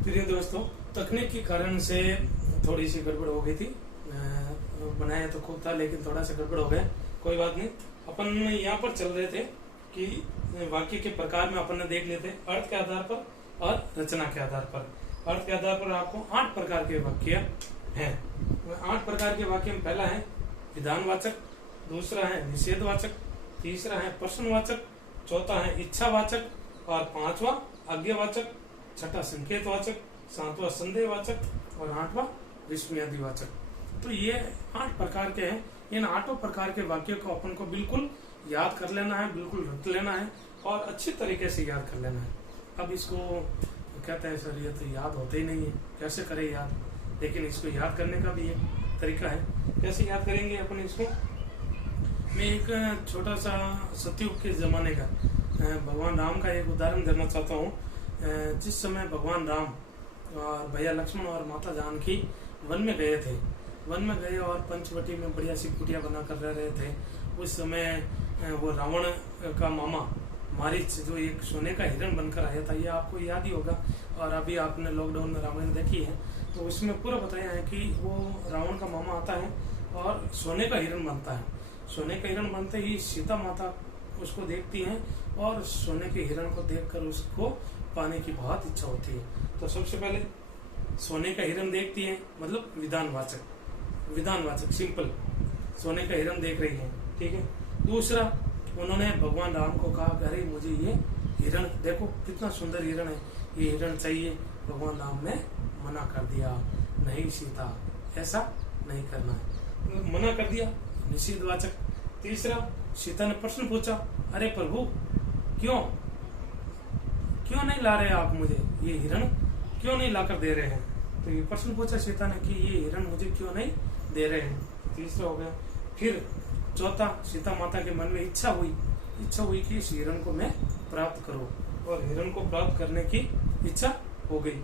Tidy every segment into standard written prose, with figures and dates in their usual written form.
प्रिय दोस्तों, तकनीक के कारण से थोड़ी सी गड़बड़ हो गई थी। बनाया तो खूब था लेकिन थोड़ा सा गड़बड़ हो गया। कोई बात नहीं। अपन यहाँ पर चल रहे थे कि वाक्य के प्रकार में अपन ने देख लेते अर्थ के आधार पर और रचना के आधार पर। अर्थ के आधार पर आपको 8 प्रकार के वाक्य हैं। 8 प्रकार के वाक्य में पहला है विधानवाचक, दूसरा है निषेधवाचक, तीसरा है प्रश्नवाचक, चौथा है इच्छावाचक और पांचवा आज्ञावाचक, छठा संकेतवाचक, सातवां संदेहवाचक और आठवां विस्मयादिवाचक। तो ये 8 प्रकार के हैं। इन 8 प्रकार के वाक्यों को अपन को बिल्कुल याद कर लेना है, बिल्कुल रट लेना है और अच्छी तरीके से याद कर लेना है। अब इसको कहते हैं सर ये तो याद होते ही नहीं है, कैसे करें याद। लेकिन इसको याद करने का भी एक तरीका है। कैसे याद करेंगे अपन इसको। मैं एक छोटा सा सतयुग के जमाने का भगवान राम का एक उदाहरण देना चाहता हूँ। जिस समय भगवान राम और भैया लक्ष्मण और माता जानकी वन में गए थे, वन में गए और पंचवटी में बढ़िया सी कुटिया बना कर रह रहे थे। उस समय वो रावण का मामा मारीच जो एक सोने का हिरण बनकर आया था, ये आपको याद ही होगा। और अभी आपने लॉकडाउन में रामायण देखी है तो उसमें पूरा बताया है कि वो रावण का मामा आता है और सोने का हिरण बनता है। सोने का हिरण बनते ही सीता माता उसको देखती हैं और सोने के हिरण को देखकर उसको पाने की बहुत इच्छा होती है। तो सबसे पहले सोने का हिरण देखती है, मतलब विधानवाचक सिंपल सोने का हिरण देख रही है, ठीक है। दूसरा, उन्होंने भगवान राम को कहा अरे मुझे ये हिरण देखो कितना सुंदर हिरण है, ये हिरण चाहिए। भगवान राम ने मना कर दिया, नहीं सीता ऐसा नहीं करना है, मना कर दिया, निषेधवाचक। तीसरा, सीता ने प्रश्न पूछा अरे प्रभु क्यों नहीं ला रहे आप मुझे, ये हिरण क्यों नहीं लाकर दे रहे हैं। तो ये प्रश्न पूछा सीता ने कि ये हिरण मुझे क्यों नहीं दे रहे हैं। तीसरा हो गया। फिर चौथा, सीता माता के मन में इच्छा हुई कि इस हिरण को मैं प्राप्त करूं और हिरण को प्राप्त करने की इच्छा हो गई,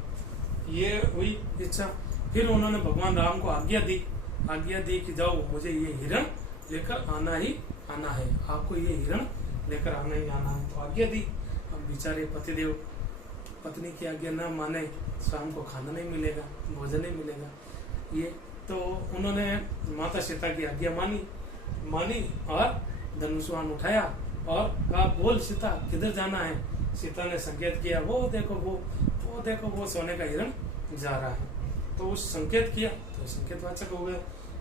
ये हुई इच्छा। फिर उन्होंने भगवान राम को आज्ञा दी कि जाओ मुझे ये हिरण लेकर आना ही आना है, आपको ये हिरण लेकर आना ही आना है। तो आज्ञा दी। अब बेचारे पतिदेव पत्नी की आज्ञा न माने, शाम को खाना नहीं मिलेगा, भोजन नहीं मिलेगा। ये तो उन्होंने माता सीता की आज्ञा मानी और धनुष्वान उठाया और कहा बोल सीता किधर जाना है। सीता ने संकेत किया वो देखो वो सोने का हिरण जा रहा है। तो उस संकेत किया तो संकेतवाचक हो गया।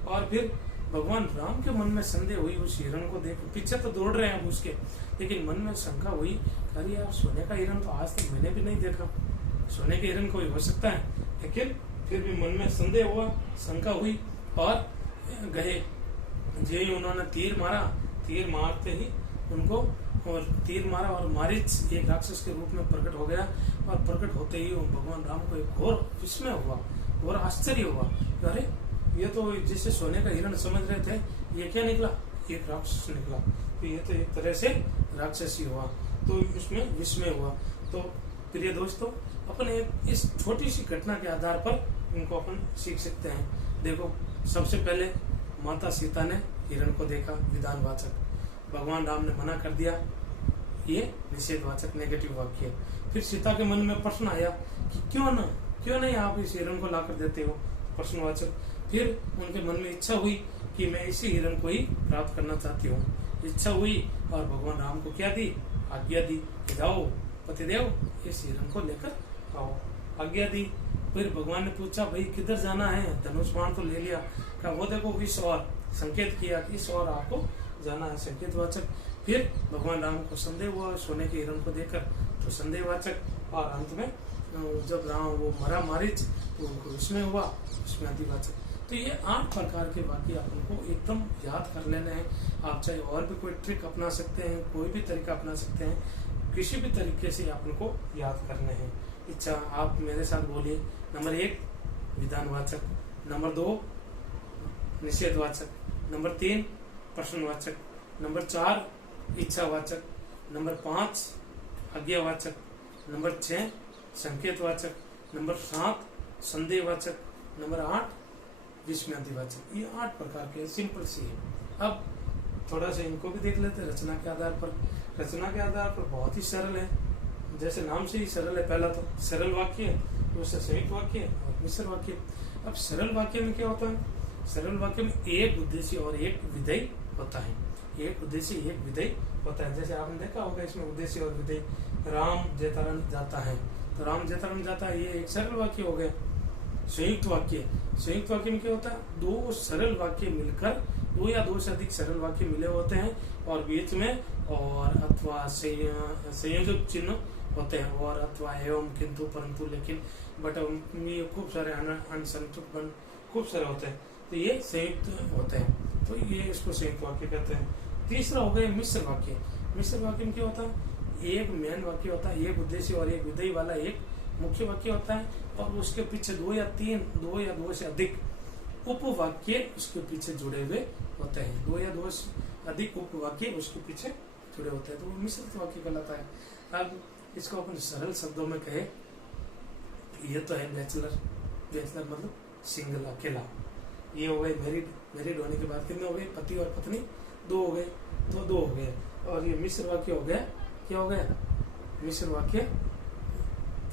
और फिर भगवान राम के मन में संदेह हुई उस हिरण को देख, पीछे तो दौड़ रहे हैं उसके, लेकिन मन में शंका हुई अरे यार सोने का हिरण तो आज तक मैंने भी नहीं देखा, सोने के हिरण कोई हो सकता है। लेकिन फिर भी मन में संदेह हुआ, शंका हुई और गए। जो उन्होंने तीर मारते ही उनको और तीर मारा और मारीच एक राक्षस के रूप में प्रकट हो गया। और प्रकट होते ही भगवान राम को एक घोर विस्मय हुआ, घोर आश्चर्य हुआ। अरे ये तो जिसे सोने का हिरण समझ रहे थे, ये क्या निकला, एक राक्षस निकला। तो ये तो एक तरह से राक्षस ही हुआ। तो उसमें विस्मय हुआ। तो प्रिय दोस्तों, अपन एक इस छोटी सी घटना के आधार पर इनको अपन सीख सकते हैं। देखो, सबसे पहले माता सीता ने हिरण को देखा, विधानवाचक। भगवान राम ने मना कर दिया, ये निषेधवाचक नेगेटिव वाक्य। फिर सीता के मन में प्रश्न आया कि क्यों नहीं आप इस हिरण को लाकर देते हो, प्रश्नवाचक। फिर उनके मन में इच्छा हुई कि मैं इसी हिरण को ही प्राप्त करना चाहती हूँ, इच्छा हुई और भगवान राम को क्या दी, आज्ञा दी कि जाओ पतिदेव इस हिरण को लेकर आओ, आज्ञा दी। फिर भगवान ने पूछा भाई किधर जाना है, धनुष बाण तो ले लिया, कहा वो देखो इस और, संकेत किया कि इस और आपको जाना है, संकेतवाचक। फिर भगवान राम को संदेह हुआ सोने के हिरण को देखकर, तो संदेहवाचक। और अंत में जब राम वो मरा मारीच तो उनको विस्मय हुआ, विस्मयादिवाचक। तो ये 8 प्रकार के वाक्य आपको एकदम याद कर लेने हैं। आप चाहे और भी कोई ट्रिक अपना सकते हैं, कोई भी तरीका अपना सकते हैं, किसी भी तरीके से आपको याद करने हैं। इच्छा आप मेरे साथ बोलिए। नंबर 1 विधानवाचक, नंबर 2 निषेधवाचक, नंबर 3 प्रश्नवाचक, नंबर 4 इच्छावाचक, नंबर 5 आज्ञावाचक, नंबर 6 संकेतवाचक, नंबर 7 संदेहवाचक, नंबर 8 विस्मयादिवाचक। ये 8 प्रकार के सिंपल सी है। अब थोड़ा सा इनको भी देख लेते हैं रचना के आधार पर। रचना के आधार पर बहुत ही सरल है। जैसे नाम से ही सरल है, पहला तो सरल वाक्य है, दूसरा संयुक्त वाक्य है और मिश्र वाक्य। अब सरल वाक्य में क्या होता है? सरल वाक्य में एक उद्देश्य और एक विधेय होता है। एक उद्देश्य एक विधेय होता है। जैसे आपने देखा होगा इसमें उद्देश्य और विधेय। राम जैतारण जाता है, तो राम जैतारण जाता है, ये एक सरल वाक्य हो गया। संयुक्त वाक्य, संयुक्त वाक्य में क्या होता है? दो सरल वाक्य मिलकर, दो या दो से अधिक सरल वाक्य मिले होते हैं और बीच में और अथवा संयोजक चिन्ह होते हैं, और अथवा एवं, किंतु, परंतु, लेकिन, बट, ये खूब सारे अनसंतुष्ट बन खूब सारे होते हैं, तो ये संयुक्त होते हैं, तो ये इसको संयुक्त वाक्य कहते हैं। तीसरा हो गया मिश्र वाक्य। मिश्र वाक्य में क्या होता है? एक मेन वाक्य होता है, एक उद्देश्य और एक विधेय वाला एक मुख्य वाक्य होता है, और उसके पीछे दो या दो से अधिक उपवाक्य उसके पीछे जुड़े हुए होते हैं। दो या दो से अधिक उपवाक्य उसके पीछे जुड़े होते हैं, तो वो मिश्रित वाक्य कहलाता है। अब इसको अपन सरल शब्दों में कहे, ये तो है बैचलर। बैचलर मतलब सिंगल, अकेला। ये हो गए मैरिड, मैरिड होने के बाद कितने हो गए? पति और पत्नी, दो हो गए, तो दो हो गए। और ये मिश्र वाक्य हो गया, क्या हो गया? मिश्र वाक्य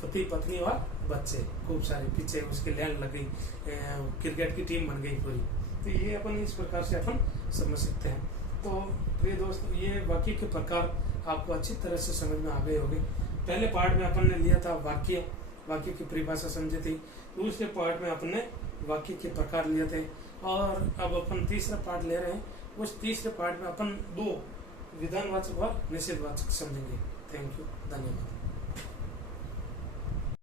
पति पत्नी और बच्चे, खूब सारे, पीछे उसके लैंड लग गई, क्रिकेट की टीम बन गई पूरी। तो ये अपन इस प्रकार से अपन समझ सकते हैं। तो प्रिय दोस्तों, ये वाक्य के प्रकार आपको अच्छी तरह से समझ में आ गए होंगे। पहले पार्ट में अपन ने लिया था वाक्य, वाक्य की परिभाषा समझी थी। दूसरे पार्ट में अपन ने वाक्य के प्रकार लिए थे, और अब अपन तीसरा पार्ट ले रहे हैं। उस तीसरे पार्ट में अपन दो विधानवाचक और निषेधवाचक समझेंगे। थैंक यू, धन्यवाद।